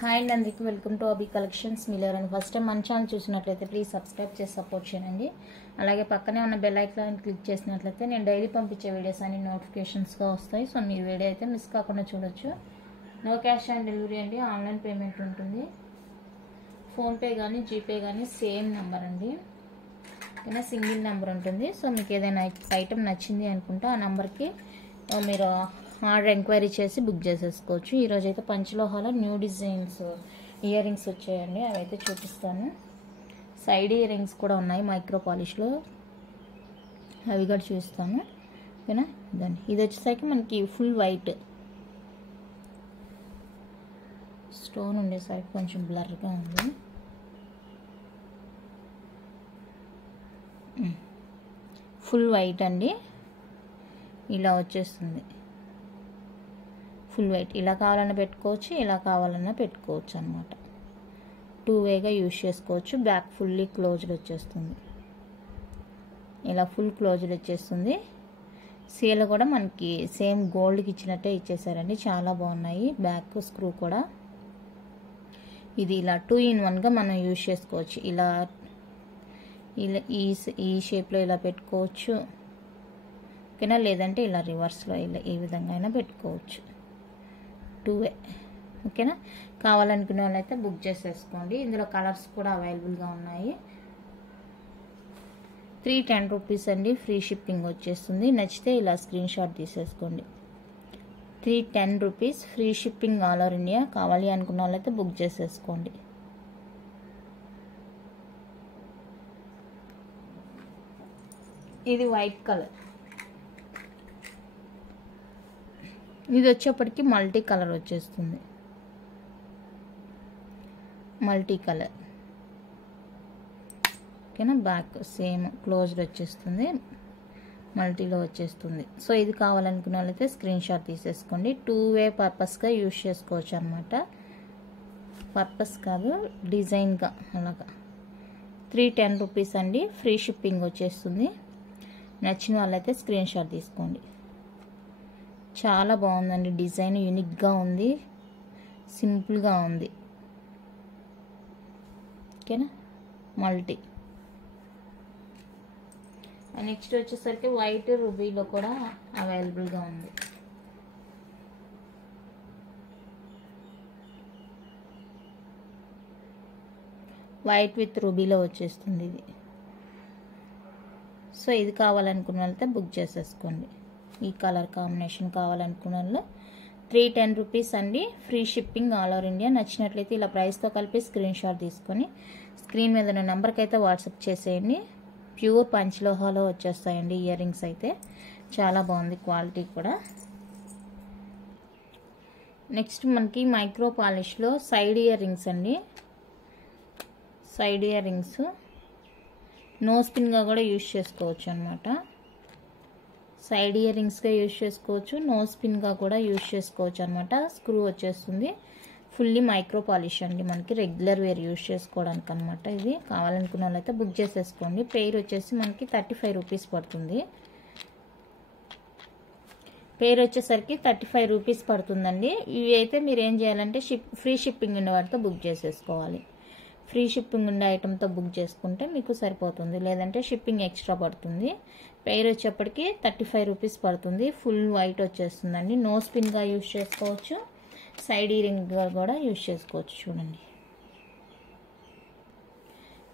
Hi అండి, అందరికీ welcome to అబీ collections. మీరు ఎవరైనా ఫస్ట్ టైం మన ఛానల్ చూసినట్లయితే ప్లీజ్ సబ్స్క్రైబ్ చేసి సపోర్ట్ చేయండి. అలాగే పక్కనే ఉన్న బెల్ ఐకాన్ క్లిక్ చేసినట్లయితే నేను డైలీ పంపించే వీడియోస్ అన్ని నోటిఫికేషన్స్గా వస్తాయి. సో మీ వీడియో అయితే మిస్ కాకుండా చూడొచ్చు. నో క్యాష్ ఆన్ డెలివరీ అండి, ఆన్లైన్ పేమెంట్ ఉంటుంది. ఫోన్పే కానీ జీపే కానీ సేమ్ నెంబర్ అండి, ఏదైనా సింగిల్ నెంబర్ ఉంటుంది. సో మీకు ఏదైనా ఐటమ్ నచ్చింది అనుకుంటే ఆ నెంబర్కి మీరు ఆర్డర్ ఎంక్వైరీ చేసి బుక్ చేసేసుకోవచ్చు. ఈరోజు అయితే పంచలోహాల న్యూ డిజైన్స్ ఇయర్ రింగ్స్ వచ్చాయండి, అవి అయితే చూపిస్తాను. సైడ్ ఇయర్ రింగ్స్ కూడా ఉన్నాయి మైక్రో పాలిష్లో, అవి కూడా చూపిస్తాను. ఓకేనా, దాన్ని ఇది వచ్చేసరికి మనకి ఫుల్ వైట్ స్టోన్ ఉండేసరికి కొంచెం బ్లర్గా ఉంది. ఫుల్ వైట్ అండి, ఇలా వచ్చేస్తుంది. ఫుల్ వైట్ ఇలా కావాలన్నా పెట్టుకోవచ్చు, ఇలా కావాలన్నా పెట్టుకోవచ్చు అనమాట. టూ వేగా యూజ్ చేసుకోవచ్చు. బ్యాక్ ఫుల్లీ క్లోజ్డ్ వచ్చేస్తుంది, ఇలా ఫుల్ క్లోజ్డ్ వచ్చేస్తుంది. సీల కూడా మనకి సేమ్ గోల్డ్కి ఇచ్చినట్టే ఇచ్చేసారండి, చాలా బాగున్నాయి. బ్యాక్ స్క్రూ కూడా ఇది ఇలా 2 in 1గా మనం యూజ్ చేసుకోవచ్చు. ఇలా ఇలా ఈ షేప్లో ఇలా పెట్టుకోవచ్చు, ఓకేనా. లేదంటే ఇలా రివర్స్లో ఇలా ఈ విధంగా అయినా పెట్టుకోవచ్చు. 2 way, ఓకేనా. కావాలనుకునే వాళ్ళైతే బుక్ చేసేసుకోండి. ఇందులో కలర్స్ కూడా అవైలబుల్గా ఉన్నాయి. 310 రూపీస్ అండి, ఫ్రీ షిప్పింగ్ వచ్చేస్తుంది. నచ్చితే ఇలా స్క్రీన్ షాట్ తీసేసుకోండి. 310 rupees, free shipping all over India. కావాలి అనుకున్న వాళ్ళైతే బుక్ చేసేసుకోండి. ఇది వైట్ కలర్, ఇది వచ్చేప్పటికి మల్టీ కలర్ వచ్చేస్తుంది. మల్టీ కలర్, ఓకేనా. బ్యాక్ సేమ్ క్లోజ్డ్ వచ్చేస్తుంది, మల్టీలో వచ్చేస్తుంది. సో ఇది కావాలనుకున్న వాళ్ళైతే స్క్రీన్ షాట్ తీసేసుకోండి. 2 way పర్పస్గా యూజ్ చేసుకోవచ్చు అనమాట. పర్పస్ కాదు, డిజైన్గా అలాగా. 310 రూపీస్ అండి, ఫ్రీ షిప్పింగ్ వచ్చేస్తుంది. నచ్చిన వాళ్ళైతే స్క్రీన్ షాట్ తీసుకోండి. చాలా బాగుందండి, డిజైన్ యూనిక్గా ఉంది, సింపుల్గా ఉంది, ఓకేనా. మల్టీ. నెక్స్ట్ వచ్చేసరికి వైట్ రూబీలో కూడా అవైలబుల్గా ఉంది. వైట్ విత్ రూబీలో వచ్చేస్తుంది ఇది. సో ఇది కావాలనుకున్న వాళ్ళైతే బుక్ చేసేసుకోండి. ఈ కలర్ కాంబినేషన్ కావాలనుకున్న వాళ్ళు 310 రూపీస్ అండి, free shipping all over India. నచ్చినట్లయితే ఇలా ప్రైస్తో కలిపి స్క్రీన్ షాట్ తీసుకొని స్క్రీన్ మీద ఉన్న నెంబర్కి అయితే వాట్సాప్ చేసేయండి. ప్యూర్ పంచలోహాలో వచ్చేస్తాయండి ఇయర్ రింగ్స్ అయితే. చాలా బాగుంది క్వాలిటీ కూడా. నెక్స్ట్ మనకి మైక్రో పాలిష్లో సైడ్ ఇయర్ రింగ్స్ అండి. సైడ్ ఇయర్ రింగ్స్ నో స్పిన్గా కూడా యూజ్ చేసుకోవచ్చు అనమాట. సైడ్ ఇయర్ రింగ్స్గా యూజ్ చేసుకోవచ్చు, నో స్పిన్గా కూడా యూజ్ చేసుకోవచ్చు అనమాట. స్క్రూ వచ్చేస్తుంది. ఫుల్లీ మైక్రో పాలిష్ అండి, మనకి రెగ్యులర్ వేర్ యూజ్ చేసుకోవడానికి అనమాట. ఇది కావాలనుకున్న వాళ్ళైతే బుక్ చేసేసుకోండి. పెయిర్ వచ్చేసి మనకి 35 రూపీస్ పడుతుంది. పెయిర్ వచ్చేసరికి 35 రూపీస్ పడుతుందండి. ఇవి అయితే మీరు ఏం చేయాలంటే ఫ్రీ షిప్పింగ్ ఉండే వాటితో బుక్ చేసేసుకోవాలి. ఫ్రీ షిప్పింగ్ ఉండే ఐటమ్తో బుక్ చేసుకుంటే మీకు సరిపోతుంది, లేదంటే షిప్పింగ్ ఎక్స్ట్రా పడుతుంది. పెయిర్ వచ్చేప్పటికి 35 రూపీస్ పడుతుంది. ఫుల్ వైట్ వచ్చేస్తుందండి. నో స్పిన్గా యూజ్ చేసుకోవచ్చు, సైడ్ ఇయరింగ్గా కూడా యూజ్ చేసుకోవచ్చు. చూడండి.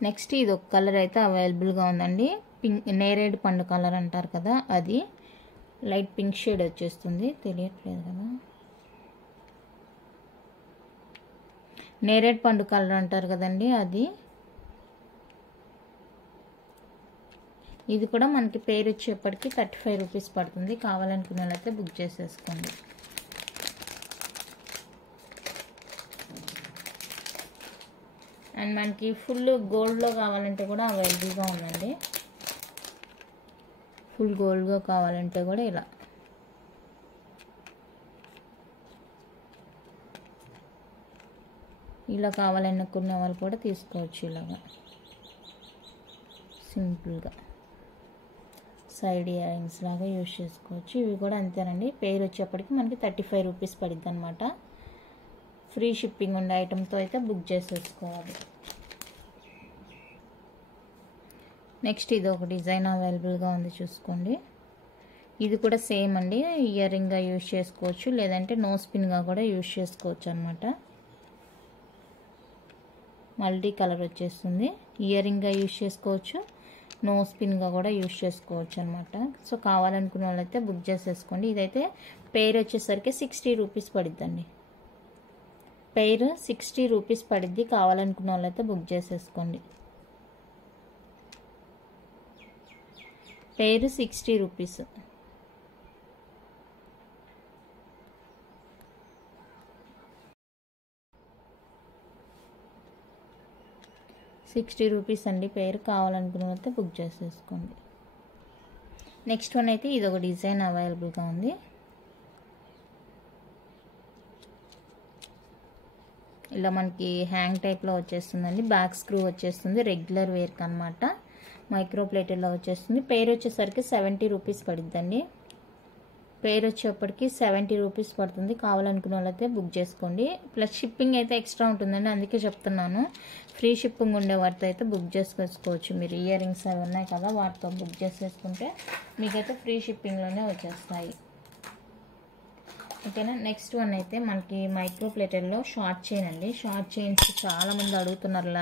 నెక్స్ట్ ఇది ఒక కలర్ అయితే అవైలబుల్గా ఉందండి. పింక్, నేరేడు పండు కలర్ అంటారు కదా, అది లైట్ పింక్ షేడ్ వచ్చేస్తుంది. తెలియట్లేదు కదా, నేరేడు పండు కలర్ అంటారు కదండి, అది. ఇది కూడా మనకి పేరు వచ్చేప్పటికి 35 రూపీస్ పడుతుంది. కావాలనుకున్న వాళ్ళైతే బుక్ చేసేసుకోండి. అండ్ మనకి ఫుల్ గోల్డ్లో కావాలంటే కూడా అవైలబుల్గా ఉందండి. ఫుల్ గోల్డ్గా కావాలంటే కూడా ఇలా ఇలా కావాలనుకున్న వాళ్ళు కూడా తీసుకోవచ్చు. ఇలాగా సింపుల్గా సైడ్ ఇయర్ రింగ్స్ లాగా యూజ్ చేసుకోవచ్చు. ఇవి కూడా అంతేనండి. పేరు వచ్చేప్పటికి మనకి 35 రూపీస్ పడుద్ది అనమాట. ఫ్రీ షిప్పింగ్ ఉండే ఐటెంతో అయితే బుక్ చేసేసుకోవాలి. నెక్స్ట్ ఇది ఒక డిజైన్ అవైలబుల్గా ఉంది, చూసుకోండి. ఇది కూడా సేమ్ అండి, ఇయర్ రింగ్గా యూజ్ చేసుకోవచ్చు, లేదంటే నో స్పిన్గా కూడా యూజ్ చేసుకోవచ్చు అనమాట. మల్టీ కలర్ వచ్చేస్తుంది, ఇయర్ రింగ్గా యూజ్ చేసుకోవచ్చు, నో స్పిన్గా కూడా యూజ్ చేసుకోవచ్చు అనమాట. సో కావాలనుకున్న వాళ్ళైతే బుక్ చేసేసుకోండి. ఇదైతే పెయిర్ వచ్చేసరికి 60 రూపీస్ పడిద్దండి. పెయిర్ 60 రూపీస్ పడిద్ది. కావాలనుకున్న వాళ్ళైతే బుక్ చేసేసుకోండి. Pair 60 rupees. ₹60 అండి పెయిర్. కావాలనుకున్న వాళ్ళైతే బుక్ చేసేసుకోండి. నెక్స్ట్ వన్ అయితే ఇది ఒక డిజైన్ అవైలబుల్గా ఉంది. ఇలా మనకి హ్యాంగ్ టైప్లో వచ్చేస్తుందండి. బ్యాక్ స్క్రూ వచ్చేస్తుంది, రెగ్యులర్ వేర్కి అనమాట. మైక్రో ప్లేటెడ్లో వచ్చేస్తుంది. పెయిర్ వచ్చేసరికి 70 రూపీస్ పడుద్దండి. పెయిర్ వచ్చేప్పటికి 70 రూపీస్ పడుతుంది. కావాలనుకున్న వాళ్ళైతే బుక్ చేసుకోండి. ప్లస్ షిప్పింగ్ అయితే ఎక్స్ట్రా ఉంటుందండి, అందుకే చెప్తున్నాను. ఫ్రీ షిప్పింగ్ ఉండే వాటితో అయితే బుక్ చేసుకోవచ్చు. మీరు ఇయర్ రింగ్స్ అవి ఉన్నాయి కదా, వాటితో బుక్ చేసేసుకుంటే మీకైతే ఫ్రీ షిప్పింగ్లోనే వచ్చేస్తాయి. ఓకేనా. నెక్స్ట్ వన్ అయితే మనకి మైక్రో ప్లేటెడ్లో షార్ట్ చైన్ అండి. షార్ట్ చైన్స్ చాలామంది అడుగుతున్నారు.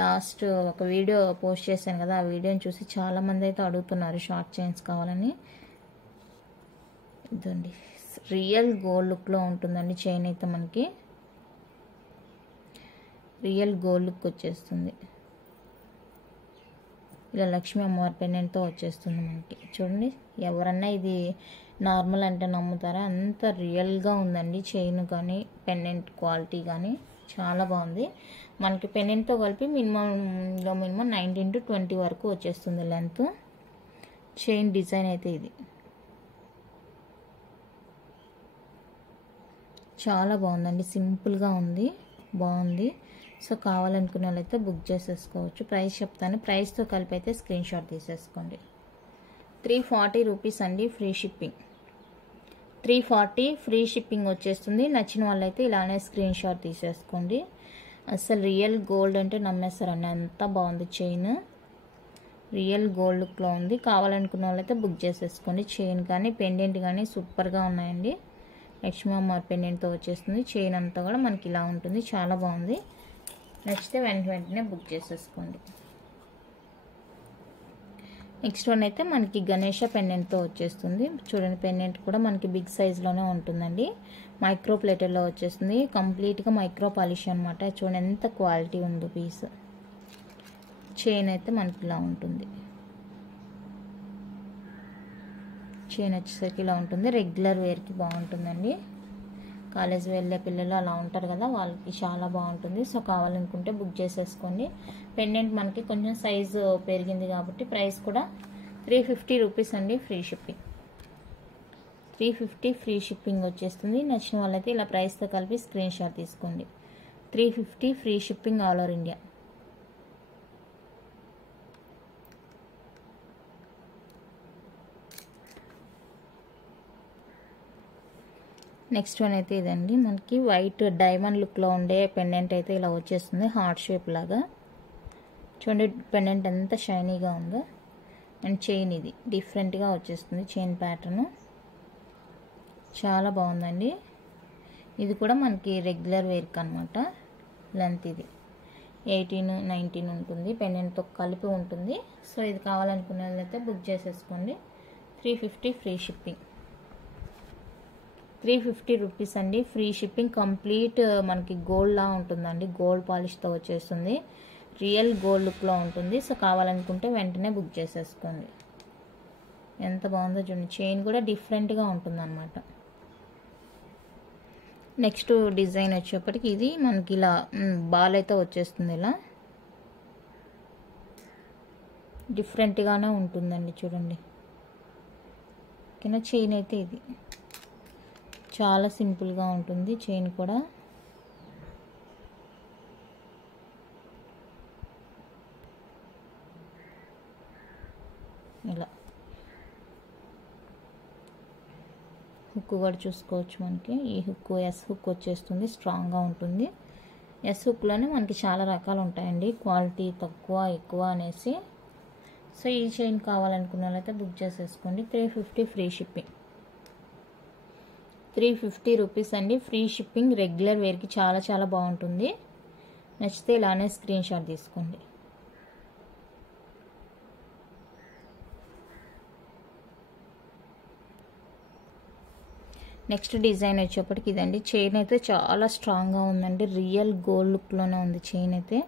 లాస్ట్ ఒక వీడియో పోస్ట్ చేశాను కదా, ఆ వీడియోని చూసి చాలామంది అయితే అడుగుతున్నారు షార్ట్ చైన్స్ కావాలని. ఇదండి రియల్ గోల్డ్ లుక్లో ఉంటుందండి చైన్ అయితే. మనకి రియల్ గోల్డ్ లుక్ వచ్చేస్తుంది. ఇలా లక్ష్మీ అమ్మవారి పెన్నెంట్తో వచ్చేస్తుంది మనకి. చూడండి, ఎవరన్నా ఇది నార్మల్ అంటే నమ్ముతారా, అంత రియల్గా ఉందండి చైన్ కానీ పెన్నెంట్ క్వాలిటీ కానీ చాలా బాగుంది. మనకి పెన్నెంట్తో కలిపి మినిమం 19 to 20 వరకు వచ్చేస్తుంది లెంత్. చైన్ డిజైన్ అయితే ఇది చాలా బాగుందండి, సింపుల్గా ఉంది, బాగుంది. సో కావాలనుకున్న వాళ్ళైతే బుక్ చేసేసుకోవచ్చు. ప్రైస్ చెప్తాను, ప్రైస్తో కలిపి అయితే స్క్రీన్ షాట్ తీసేసుకోండి. 340 రూపీస్ అండి ఫ్రీ షిప్పింగ్. 340 ఫ్రీ షిప్పింగ్ వచ్చేస్తుంది. నచ్చిన వాళ్ళైతే ఇలానే స్క్రీన్ షాట్ తీసేసుకోండి. అసలు రియల్ గోల్డ్ అంటే నమ్మేస్తారండి, అంత బాగుంది చైన్. రియల్ గోల్డ్ లుక్లో ఉంది. కావాలనుకున్న వాళ్ళైతే బుక్ చేసేసుకోండి. చైన్ కానీ పెండెంట్ కానీ సూపర్గా ఉన్నాయండి. లక్ష్మీ అమ్మవారి పెండెంట్తో వచ్చేస్తుంది. చైన్ అంతా కూడా మనకి ఇలా ఉంటుంది, చాలా బాగుంది. నచ్చితే వెంటనే బుక్ చేసేసుకోండి. నెక్స్ట్ వన్ అయితే మనకి గణేష పెండెంట్తో వచ్చేస్తుంది. చూడండి, పెండెంట్ కూడా మనకి బిగ్ సైజ్లోనే ఉంటుందండి. మైక్రో ప్లేటెడ్లో వచ్చేస్తుంది. కంప్లీట్గా మైక్రో పాలిష్ అనమాట. చూడండి ఎంత క్వాలిటీ ఉందో పీస్. చైన్ అయితే మనకి ఇలా ఉంటుంది. చైన్ వచ్చేసరికి ఇలా ఉంటుంది. రెగ్యులర్ వేర్కి బాగుంటుందండి. కాలేజ్ వెళ్ళే పిల్లలు అలా ఉంటారు కదా, వాళ్ళకి చాలా బాగుంటుంది. సో కావాలనుకుంటే బుక్ చేసేసుకోండి. పెండెంట్ మనకి కొంచెం సైజు పెరిగింది కాబట్టి ప్రైస్ కూడా 350 రూపీస్ అండి ఫ్రీ షిప్పింగ్. 350 ఫ్రీ షిప్పింగ్ వచ్చేస్తుంది. నచ్చిన వాళ్ళైతే ఇలా ప్రైస్తో కలిపి స్క్రీన్ షాట్ తీసుకోండి. 350 free shipping all over India. Next one అయితే ఇదండి, మనకి వైట్ డైమండ్ లుక్లో ఉండే పెండెంట్ అయితే ఇలా వచ్చేస్తుంది, హార్ట్ షేప్ లాగా. చూడండి పెండెంట్ ఎంత షైనీగా ఉందో. అండ్ చైన్ ఇది డిఫరెంట్గా వచ్చేస్తుంది, చైన్ ప్యాటర్న్ చాలా బాగుందండి. ఇది కూడా మనకి రెగ్యులర్ వేర్క్ అనమాట. లెంత్ ఇది 18-19 ఉంటుంది, పెండెంట్తో కలిపి ఉంటుంది. సో ఇది కావాలనుకున్న వాళ్ళైతే బుక్ చేసేసుకోండి. 350 ఫ్రీ షిప్పింగ్. 350 రూపీస్ అండి ఫ్రీ షిప్పింగ్. కంప్లీట్ మనకి గోల్డ్ లా ఉంటుందండి, గోల్డ్ పాలిష్తో వచ్చేస్తుంది. రియల్ గోల్డ్ లుక్లో ఉంటుంది. సో కావాలనుకుంటే వెంటనే బుక్ చేసేసుకోండి. ఎంత బాగుందో చూడండి, చైన్ కూడా డిఫరెంట్గా ఉంటుంది అనమాట. నెక్స్ట్ డిజైన్ వచ్చేప్పటికి ఇది మనకి ఇలా బాల్ అయితే వచ్చేస్తుంది. ఇలా డిఫరెంట్గానే ఉంటుందండి చూడండి. ఓకేనా. చైన్ అయితే ఇది చాలా సింపుల్గా ఉంటుంది. చైన్ కూడా ఇలా హుక్ కూడా చూసుకోవచ్చు. మనకి ఈ హుక్ ఎస్ హుక్ వచ్చేస్తుంది, స్ట్రాంగ్గా ఉంటుంది. ఎస్ హుక్లోనే మనకి చాలా రకాలు ఉంటాయండి, క్వాలిటీ తక్కువ ఎక్కువ అనేసి. సో ఈ చైన్ కావాలనుకున్న వాళ్ళైతే బుక్ చేసేసుకోండి. 350 ఫ్రీ షిప్పింగ్, 350 రూపీస్ అండి ఫ్రీ షిప్పింగ్. రెగ్యులర్ వేర్కి చాలా చాలా బాగుంటుంది. నచ్చితే ఇలానే స్క్రీన్ షాట్ తీసుకోండి. నెక్స్ట్ డిజైన్ వచ్చేప్పటికి ఇదండి. చైన్ అయితే చాలా స్ట్రాంగ్గా ఉందండి, రియల్ గోల్డ్ లుక్లోనే ఉంది చైన్ అయితే.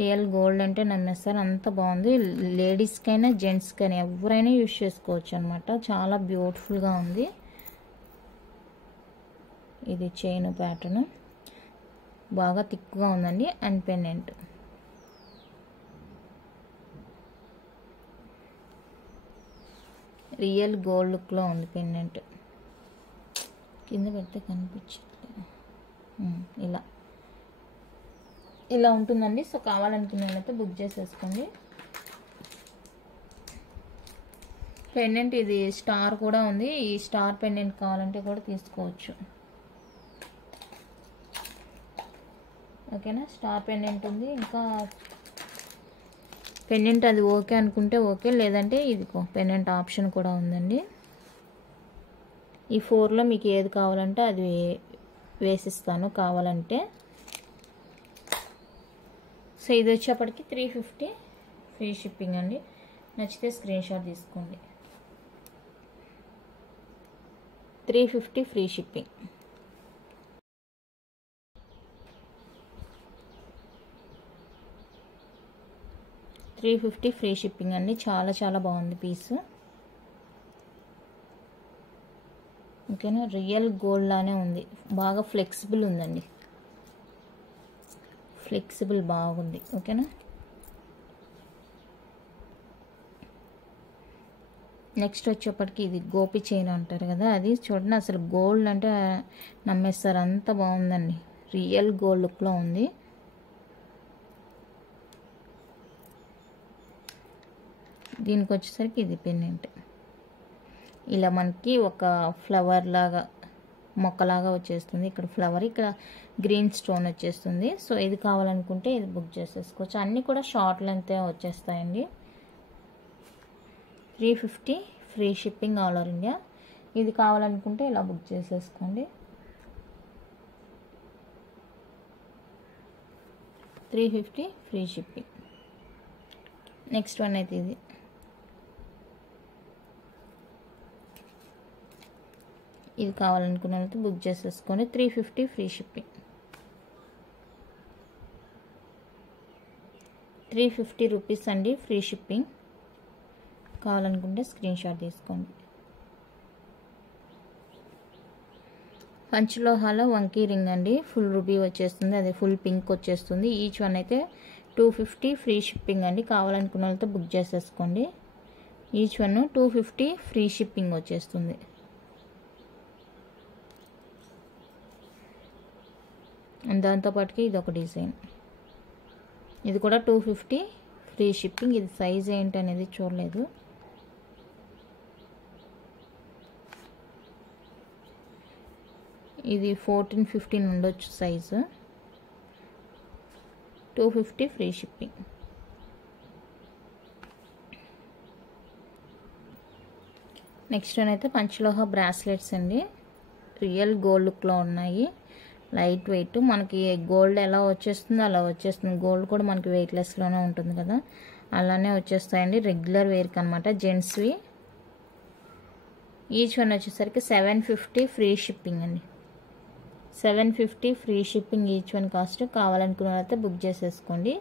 రియల్ గోల్డ్ అంటే నమ్మేస్తారు, అంత బాగుంది. లేడీస్కైనా జెంట్స్కైనా ఎవరైనా యూజ్ చేసుకోవచ్చు అనమాట. చాలా బ్యూటిఫుల్గా ఉంది. ఇది చైన్ ప్యాటర్న్ బాగా థిక్గా ఉందండి. అండ్ పెండెంట్ రియల్ గోల్డ్ లుక్లో ఉంది. పెండెంట్ కింద పెడితే కనిపించట్లేదు, ఇలా ఉంటుందండి. సో కావాలనుకునే వాళ్ళైతే బుక్ చేసేసుకోండి. పెండెంట్ ఇది స్టార్ కూడా ఉంది. ఈ స్టార్ పెండెంట్ కావాలంటే కూడా తీసుకోవచ్చు. ఓకేనా, స్టార్ పెండెంట్ ఉంది. ఇంకా పెండెంట్ అది ఓకే అనుకుంటే ఓకే, లేదంటే ఇదిగో పెండెంట్ ఆప్షన్ కూడా ఉందండి. ఈ 4లో మీకు ఏది కావాలంటే అది వేసిస్తాను కావాలంటే. సో ఇది వచ్చేప్పటికి 350 ఫ్రీ షిప్పింగ్ అండి. నచ్చితే స్క్రీన్ షాట్ తీసుకోండి. 350 ఫ్రీ షిప్పింగ్. $350 ఫ్రీ షిప్పింగ్ అండి. చాలా చాలా బాగుంది పీసు. ఓకేనా, రియల్ గోల్డ్ లానే ఉంది. బాగా ఫ్లెక్సిబుల్ ఉందండి, ఫ్లెక్సిబుల్ బాగుంది. ఓకేనా, నెక్స్ట్ వచ్చేప్పటికి ఇది గోపి చైన్ అంటారు కదా, అది చూడండి. అసలు గోల్డ్ అంటే నమ్మేస్తారు, అంత బాగుందండి. రియల్ గోల్డ్ లుక్లో ఉంది. దీనికి వచ్చేసరికి ఇది పెండెంట్ ఇలా మనకి ఒక ఫ్లవర్ లాగా మొక్కలాగా వచ్చేస్తుంది. ఇక్కడ ఫ్లవర్, ఇక్కడ గ్రీన్ స్టోన్ వచ్చేస్తుంది. సో ఇది కావాలనుకుంటే ఇది బుక్ చేసేసుకోవచ్చు. అన్నీ కూడా షార్ట్ లెంత్ వచ్చేస్తాయండి. 350 free shipping all over India. ఇది కావాలనుకుంటే ఇలా బుక్ చేసేసుకోండి. 350 ఫ్రీ షిప్పింగ్. నెక్స్ట్ వన్ అయితే ఇది. ఇది కావాలనుకున్న వాళ్ళతో బుక్ చేసేసుకొని 350 ఫ్రీ షిప్పింగ్. 350 రూపీస్ అండి ఫ్రీ షిప్పింగ్. కావాలనుకుంటే స్క్రీన్ షాట్ తీసుకోండి. పంచలోహాలో వంకీ రింగ్ అండి, ఫుల్ రూబీ వచ్చేస్తుంది, అదే ఫుల్ పింక్ వచ్చేస్తుంది. ఈచ్ వన్ అయితే 250 ఫ్రీ షిప్పింగ్ అండి. కావాలనుకున్న వాళ్ళతో బుక్ చేసేసుకోండి. ఈచ్ వన్ 250 ఫ్రీ షిప్పింగ్ వచ్చేస్తుంది. దాంతోపాటుకి ఇది ఒక డిజైన్, ఇది కూడా 250 ఫ్రీ షిప్పింగ్. ఇది సైజ్ ఏంటి అనేది చూడలేదు. ఇది 14-15 ఉండొచ్చు size. 250 free shipping. Next one అయితే పంచలోహ బ్రాస్లెట్స్ అండి. రియల్ గోల్డ్ లుక్లో ఉన్నాయి, లైట్ వెయిట్. మనకి గోల్డ్ ఎలా వచ్చేస్తుందో అలా వచ్చేస్తుంది. గోల్డ్ కూడా మనకి వెయిట్లెస్లోనే ఉంటుంది కదా, అలానే వచ్చేస్తాయండి. రెగ్యులర్ వేర్కి అనమాట, జెంట్స్వి. ఈచ్ వన్ వచ్చేసరికి 750 ఫ్రీ షిప్పింగ్ అండి. 750 free shipping each one cost. కావాలనుకున్న వాళ్ళైతే బుక్ చేసేసుకోండి.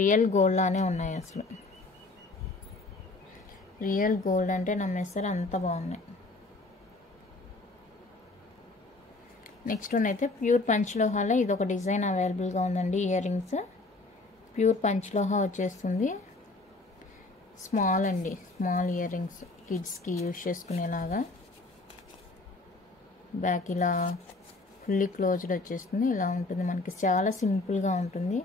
రియల్ గోల్డ్ లానే ఉన్నాయి, అసలు రియల్ గోల్డ్ అంటే నమ్మేస్తారు, అంత బాగున్నాయి. నెక్స్ట్ వన్ అయితే ప్యూర్ పంచలోహాలో ఇది ఒక డిజైన్ అవైలబుల్గా ఉందండి. ఇయర్ రింగ్స్ ప్యూర్ పంచలోహ వచ్చేస్తుంది. స్మాల్ అండి, స్మాల్ ఇయర్ రింగ్స్ కిడ్స్కి యూజ్ చేసుకునేలాగా. బ్యాక్ ఇలా ఫుల్లీ క్లోజ్డ్ వచ్చేస్తుంది, ఇలా ఉంటుంది మనకి. చాలా సింపుల్గా ఉంటుంది.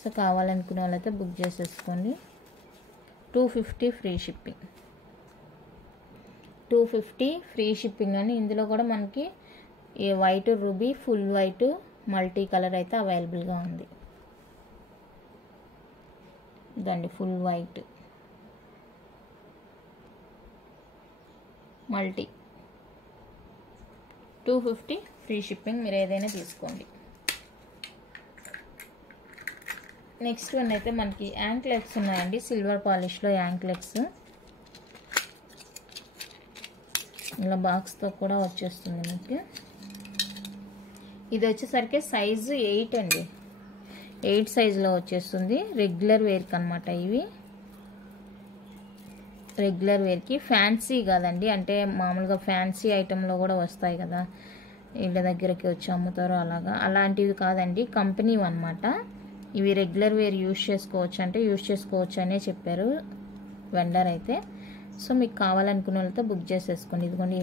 సో కావాలనుకునే వాళ్ళైతే బుక్ చేసేసుకోండి. 250 ఫ్రీ షిప్పింగ్. 250 ఫ్రీ షిప్పింగ్ అని. ఇందులో కూడా మనకి ఈ white ruby, full white, multi colour అయితే అవైలబుల్గా ఉంది. ఇదండి full white multi, 250 free shipping. మీరు ఏదైనా తీసుకోండి. నెక్స్ట్ వన్ అయితే మనకి యాంక్లెట్స్ ఉన్నాయండి, సిల్వర్ పాలిష్లో యాంక్లెట్స్. ఇలా బాక్స్తో కూడా వచ్చేస్తుంది మీకు. ఇది వచ్చేసరికి సైజు 8 అండి, 8 సైజులో వచ్చేస్తుంది. రెగ్యులర్ వేర్కి అనమాట ఇవి. రెగ్యులర్ వేర్కి, ఫ్యాన్సీ కాదండి, అంటే మామూలుగా ఫ్యాన్సీ ఐటెంలో కూడా వస్తాయి కదా, ఇళ్ళ దగ్గరికి వచ్చి అమ్ముతారు అలాగా, అలాంటివి కాదండి, కంపెనీ అనమాట. ఇవి రెగ్యులర్ వేర్ యూజ్ చేసుకోవచ్చు అంటే యూజ్ చేసుకోవచ్చు అనే చెప్పారు వెండర్ అయితే. సో మీకు కావాలనుకున్న వాళ్ళతో బుక్ చేసేసుకోండి. ఇదిగోండి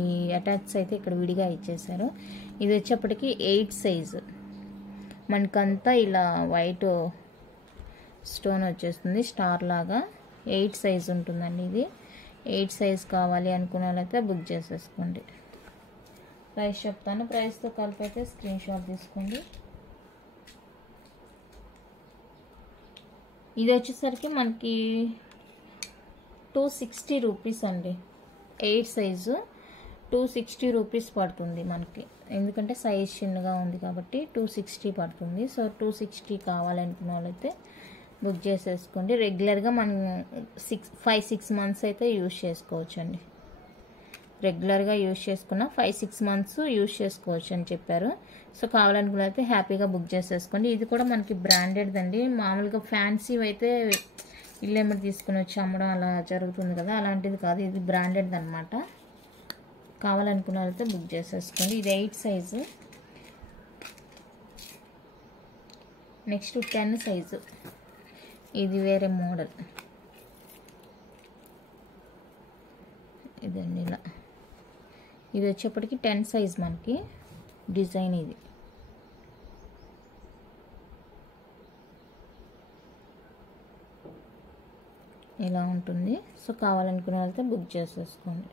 ఈ అటాచ్స్ అయితే ఇక్కడ విడిగా ఇచ్చేసారు. ఇది వచ్చేప్పటికి 8 సైజు. మనకంతా ఇలా వైట్ స్టోన్ వచ్చేస్తుంది స్టార్ లాగా. 8 సైజ్ ఉంటుందండి ఇది. 8 సైజ్ కావాలి అనుకున్న వాళ్ళైతే బుక్ చేసేసుకోండి. ప్రైస్ చెప్తాను, ప్రైస్తో కలిపి అయితే స్క్రీన్ షాట్ తీసుకోండి. ఇది వచ్చేసరికి మనకి 260 రూపీస్ అండి. 8 సైజు 260 రూపీస్ పడుతుంది మనకి, ఎందుకంటే సైజ్ చిన్నగా ఉంది కాబట్టి 260 పడుతుంది. సో 260 కావాలనుకున్న వాళ్ళైతే బుక్ చేసేసుకోండి. రెగ్యులర్గా మనం 5-6 మంత్స్ అయితే యూజ్ చేసుకోవచ్చు అండి. రెగ్యులర్గా యూజ్ చేసుకున్న 5-6 మంత్స్ యూజ్ చేసుకోవచ్చు అని చెప్పారు. సో కావాలనుకున్న అయితే హ్యాపీగా బుక్ చేసేసుకోండి. ఇది కూడా మనకి బ్రాండెడ్ అండి. మామూలుగా ఫ్యాన్సీ అయితే ఇల్లు ఏమిటి తీసుకుని వచ్చి అమ్మడం అలా జరుగుతుంది కదా, అలాంటిది కాదు, ఇది బ్రాండెడ్ అనమాట. కావాలనుకున్న అయితే బుక్ చేసేసుకోండి. ఇది 8 సైజు. Next 10 size. ఇది వేరే మోడల్. ఇదండి ఇలా. ఇది వచ్చేప్పటికి 10 సైజ్ మనకి డిజైన్. ఇది ఇలా ఉంటుంది. సో కావాలనుకున్న వాళ్ళతో బుక్ చేసేసుకోండి.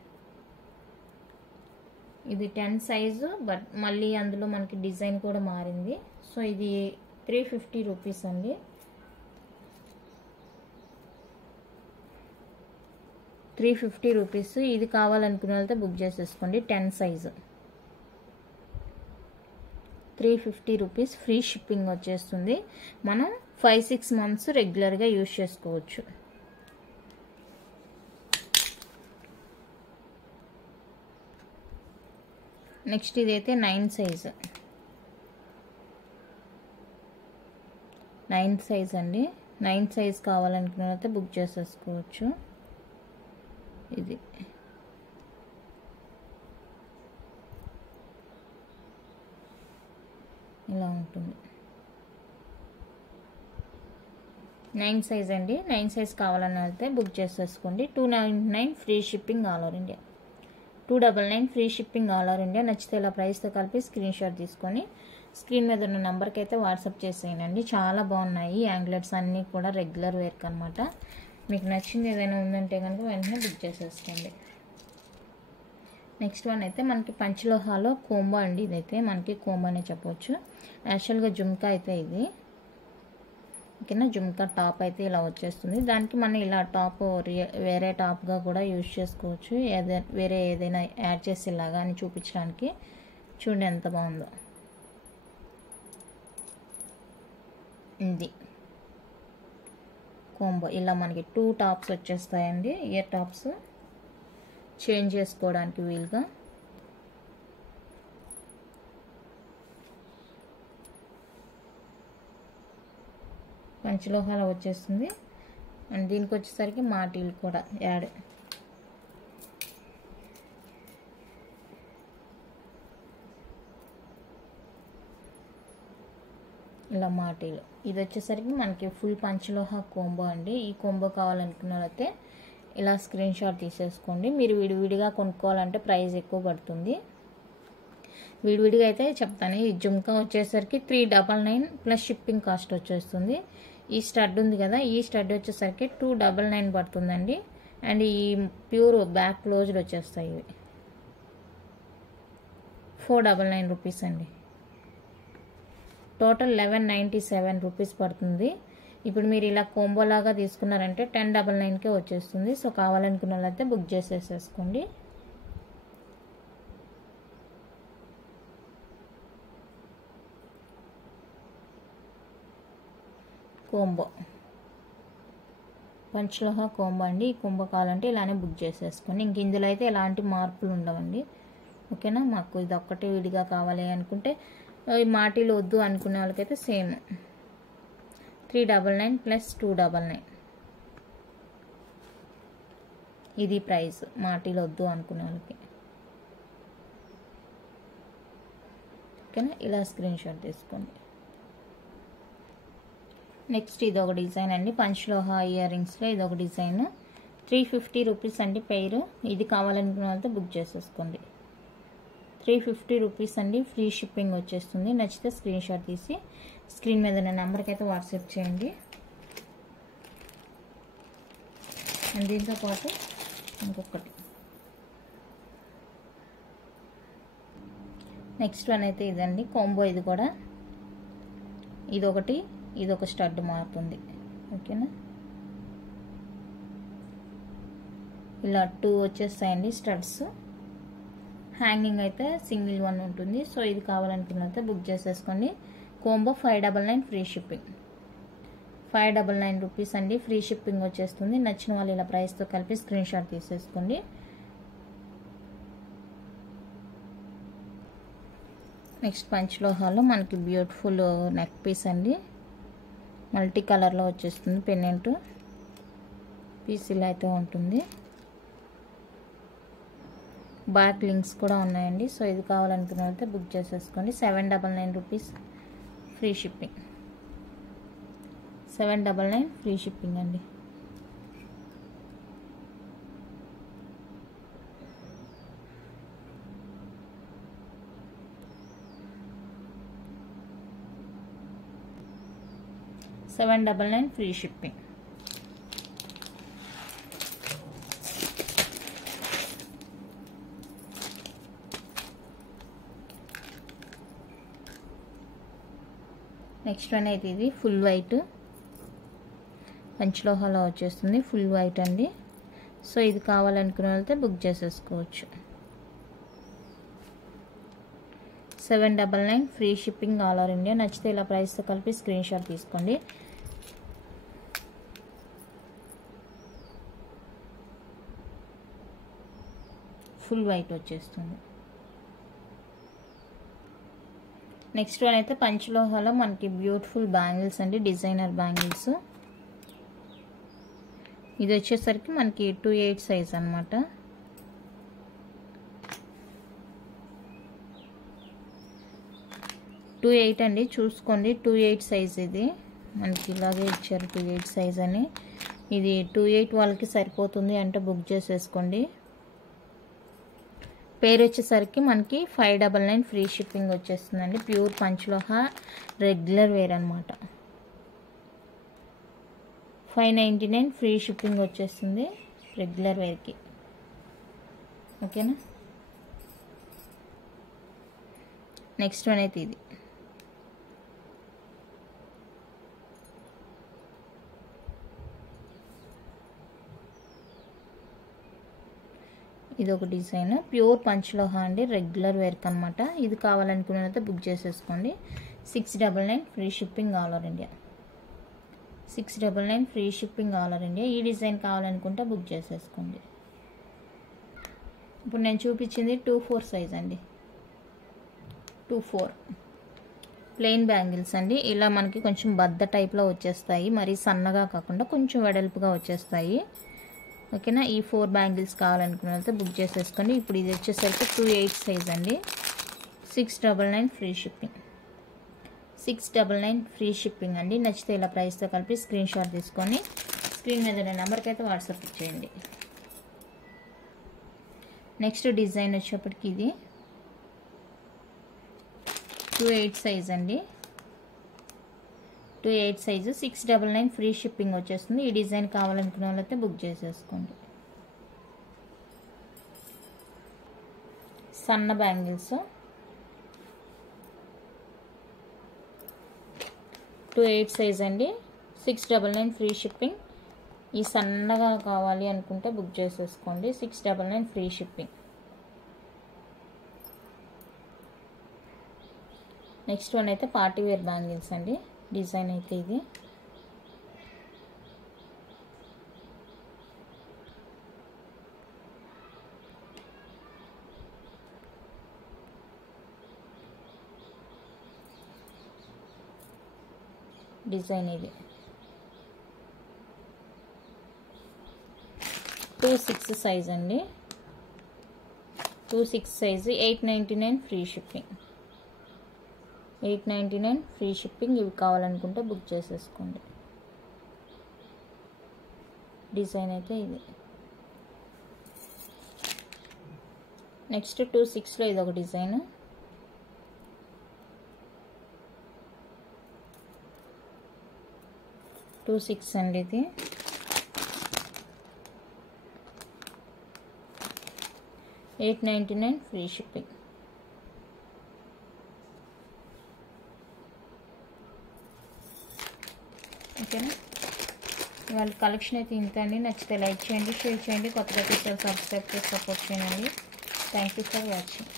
ఇది 10 సైజు, బట్ మళ్ళీ అందులో మనకి డిజైన్ కూడా మారింది. సో ఇది 350 రూపీస్ అండి. రూపీస్. ఇది కావాలనుకున్న వాళ్ళతో బుక్ చేసేసుకోండి. 10 సైజు 350 రూపీస్. ఫ్రీ షిప్పింగ్ వచ్చేస్తుంది. మనం 5-6 మంత్స్ రెగ్యులర్గా యూజ్ చేసుకోవచ్చు. నెక్స్ట్ ఇదైతే 9 సైజు. 9 సైజ్ అండి. 9 సైజ్ కావాలనుకున్న వాళ్ళతో బుక్ చేసేసుకోవచ్చు. ఇది ఇలా ఉంటుంది. 9 సైజ్ అండి. 9 సైజ్ కావాలని అయితే బుక్ చేసేసుకోండి. 299 free shipping all over India. 299 free shipping all over India. నచ్చితే ఇలా ప్రైస్తో కలిపి స్క్రీన్ షాట్ తీసుకొని స్క్రీన్ మీద ఉన్న నెంబర్కి అయితే వాట్సాప్ చేసేయండి. చాలా బాగున్నాయి యాంగ్లెట్స్ అన్నీ కూడా రెగ్యులర్ వేర్క్ అనమాట. మీకు నచ్చింది ఏదైనా ఉందంటే కనుక వెంటనే బుక్ చేసేసుకోండి. నెక్స్ట్ వన్ అయితే మనకి పంచలోహాలో కోంబో అండి. ఇదైతే మనకి కోంబో అనే చెప్పవచ్చు. యాక్చువల్గా జుమ్కా అయితే ఇది ఓకేనా. జుమ్కా టాప్ అయితే ఇలా వచ్చేస్తుంది. దానికి మనం ఇలా టాప్ వేరే టాప్గా కూడా యూజ్ చేసుకోవచ్చు. వేరే ఏదైనా యాడ్ చేసి ఇలాగా అని చూపించడానికి. చూడండి ఎంత బాగుందో. ఇది కోంబో. ఇలా మనకి 2 టాప్స్ వచ్చేస్తాయండి. ఇయర్ టాప్స్ చేంజ్ చేసుకోవడానికి వీలుగా. పంచలోహాల వచ్చేస్తుంది. అండ్ దీనికి వచ్చేసరికి మాటీలు కూడా యాడ్. ఇలా మాటీలు. ఇది వచ్చేసరికి మనకి ఫుల్ పంచలోహ కోంబో అండి. ఈ కోంబో కావాలనుకున్నట్లయితే ఇలా స్క్రీన్ షాట్ తీసేసుకోండి. మీరు విడివిడిగా కొనుక్కోవాలంటే ప్రైస్ ఎక్కువ పడుతుంది. విడివిడిగా అయితే చెప్తాను. ఈ జుమ్కా వచ్చేసరికి 399 ప్లస్ షిప్పింగ్ కాస్ట్ వచ్చేస్తుంది. ఈ స్టడ్ ఉంది కదా, ఈ స్టడ్ వచ్చేసరికి 299 పడుతుందండి. అండ్ ఈ ప్యూర్ బ్యాక్ క్లోజ్డ్ వచ్చేస్తాయి ఇవి 499 రూపీస్ అండి. టోటల్ 1197 రూపీస్ పడుతుంది. ఇప్పుడు మీరు ఇలా కోంబో లాగా తీసుకున్నారంటే 1099కే వచ్చేస్తుంది. సో కావాలనుకున్న వాళ్ళైతే బుక్ చేసేసేసుకోండి. కోంబో పంచలోహ కోంబో అండి. ఈ కోంబో కావాలంటే ఇలానే బుక్ చేసేసుకోండి. ఇంక ఇందులో అయితే ఎలాంటి మార్పులు ఉండవండి. ఓకేనా. మాకు ఇది ఒక్కటే విడిగా కావాలి అనుకుంటే మాటీలు వద్దు అనుకునే వాళ్ళకైతే సేమ్ 399 ప్లస్ 299 ఇది ప్రైస్. మాటీలు వద్దు అనుకునే వాళ్ళకి. ఓకేనా. ఇలా స్క్రీన్ షాట్ తీసుకోండి. నెక్స్ట్ ఇది ఒక డిజైన్ అండి. పంచలోహ ఇయర్ రింగ్స్లో ఇది ఒక డిజైన్ 350 రూపీస్ అండి పెయిర్. ఇది కావాలనుకున్న వాళ్ళతో బుక్ చేసేసుకోండి. 350 రూపీస్ అండి. ఫ్రీ షిప్పింగ్ వచ్చేస్తుంది. నచ్చితే స్క్రీన్ షాట్ తీసి స్క్రీన్ మీద ఉన్న నెంబర్కి అయితే వాట్సాప్ చేయండి. అండ్ దీంతో పాటు ఇంకొకటి నెక్స్ట్ వన్ అయితే ఇదండి కాంబో. ఇది కూడా ఇదొకటి ఇదొక స్టడ్ మారుతుంది. ఓకేనా. ఇలా 2 వచ్చేస్తాయండి స్టడ్స్. హ్యాంగింగ్ అయితే సింగిల్ వన్ ఉంటుంది. సో ఇది కావాలనుకున్నైతే బుక్ చేసేసుకోండి. Combo 599 free shipping. 599 రూపీస్ అండి. ఫ్రీ షిప్పింగ్ వచ్చేస్తుంది. నచ్చిన వాళ్ళు ఇలా ప్రైస్తో కలిపి స్క్రీన్ షాట్ తీసేసుకోండి. నెక్స్ట్ పంచలోహాలో మనకి బ్యూటిఫుల్ నెక్ పీస్ అండి. మల్టీ కలర్లో వచ్చేస్తుంది. పెన్నెంట్ పీస్ ఇలా అయితే ఉంటుంది. బ్యాక్ లింక్స్ కూడా ఉన్నాయండి. సో ఇది కావాలనుకున్న వాళ్ళతో బుక్ చేసేసుకోండి. 799 rupees free shipping. 799 free shipping అండి. $799 ఫ్రీ షిప్పింగ్. నెక్స్ట్ వన్ అయితే ఇది ఫుల్ వైట్ పంచలోహాలో వచ్చేస్తుంది. ఫుల్ వైట్ అండి. సో ఇది కావాలనుకునే వాళ్ళతో బుక్ చేసేసుకోవచ్చు. 799 free shipping all over India. నచ్చితే ఇలా ప్రైస్తో కలిపి స్క్రీన్ షాట్ తీసుకోండి. ఫుల్ వైట్ వచ్చేస్తుంది. నెక్స్ట్ వన్ అయితే పంచలోహాలో మనకి బ్యూటిఫుల్ బ్యాంగిల్స్ అండి. Designer bangles. ఇది వచ్చేసరికి మనకి 28 సైజ్ అనమాట. టూ 8 అండి. చూసుకోండి 28 సైజ్. ఇది మనకి ఇలాగే ఇచ్చారు 28 సైజ్ అని. ఇది 28 వాళ్ళకి సరిపోతుంది అంటే బుక్ చేసేసుకోండి. పేరు వచ్చేసరికి మనకి 599 ఫ్రీ షిప్పింగ్ వచ్చేస్తుందండి. ప్యూర్ పంచలోహ రెగ్యులర్ వేర్ అనమాట. 599 ఫ్రీ షిప్పింగ్ వచ్చేస్తుంది రెగ్యులర్ వేర్కి. ఓకేనా. నెక్స్ట్ వన్ అయితే ఇది ఇది ఒక డిజైన్ ప్యూర్ పంచలోహ అండి. రెగ్యులర్ వేర్క్ అనమాట. ఇది కావాలనుకున్నైతే బుక్ చేసేసుకోండి. 699 free shipping all over India. 699 free shipping all over India. ఈ డిజైన్ కావాలనుకుంటే బుక్ చేసేసుకోండి. ఇప్పుడు నేను చూపించింది 24 సైజ్ అండి. 24 ప్లెయిన్ బ్యాంగిల్స్ అండి. ఇలా మనకి కొంచెం బద్ద టైప్లో వచ్చేస్తాయి. మరి సన్నగా కాకుండా కొంచెం వెడల్పుగా వచ్చేస్తాయి. ఓకేనా. ఈ 4 బ్యాంగిల్స్ కావాలనుకున్నట్లయితే బుక్ చేసేసుకోండి. ఇప్పుడు ఇది వచ్చేసరికి 28 సైజ్ అండి. 699 ఫ్రీ షిప్పింగ్. 699 ఫ్రీ షిప్పింగ్ అండి. నచ్చితే ఇలా ప్రైస్తో కలిపి స్క్రీన్ షాట్ తీసుకొని స్క్రీన్ మీద నెంబర్కి అయితే వాట్సాప్ చేయండి. నెక్స్ట్ డిజైన్ వచ్చేప్పటికి ఇది 28 సైజ్ అండి. 28 సైజు 699 ఫ్రీ షిప్పింగ్ వచ్చేస్తుంది. ఈ డిజైన్ కావాలనుకున్న వాళ్ళైతే బుక్ చేసేసుకోండి. సన్న బ్యాంగిల్స్ 2/8 సైజ్ అండి. 699 ఫ్రీ షిప్పింగ్. ఈ సన్నగా కావాలి అనుకుంటే బుక్ చేసేసుకోండి. 699 ఫ్రీ షిప్పింగ్. నెక్స్ట్ వన్ అయితే పార్టీ వేర్ బ్యాంగిల్స్ అండి. డిజైన్ అయితే ఇది. డిజైన్ ఇది 2/6 సైజ్ అండి. 2/6 size 899 free shipping. 899 free shipping. ఇవి కావాలనుకుంటే బుక్ చేసేసుకోండి. డిజైన్ అయితే ఇది. నెక్స్ట్ 2/6లో ఇది ఒక డిజైన్. $2.6 అండి ఇది. $899 ఫ్రీ షిప్పింగ్. ఓకేనా? ఇవాళ కలెక్షన్ అయితే ఇంత అండి. నచ్చితే లైక్ చేయండి, షేర్ చేయండి, కొత్తగా చూస్తే సబ్స్క్రైబ్ చేసి సపోర్ట్ చేయండి. Thank you for watching.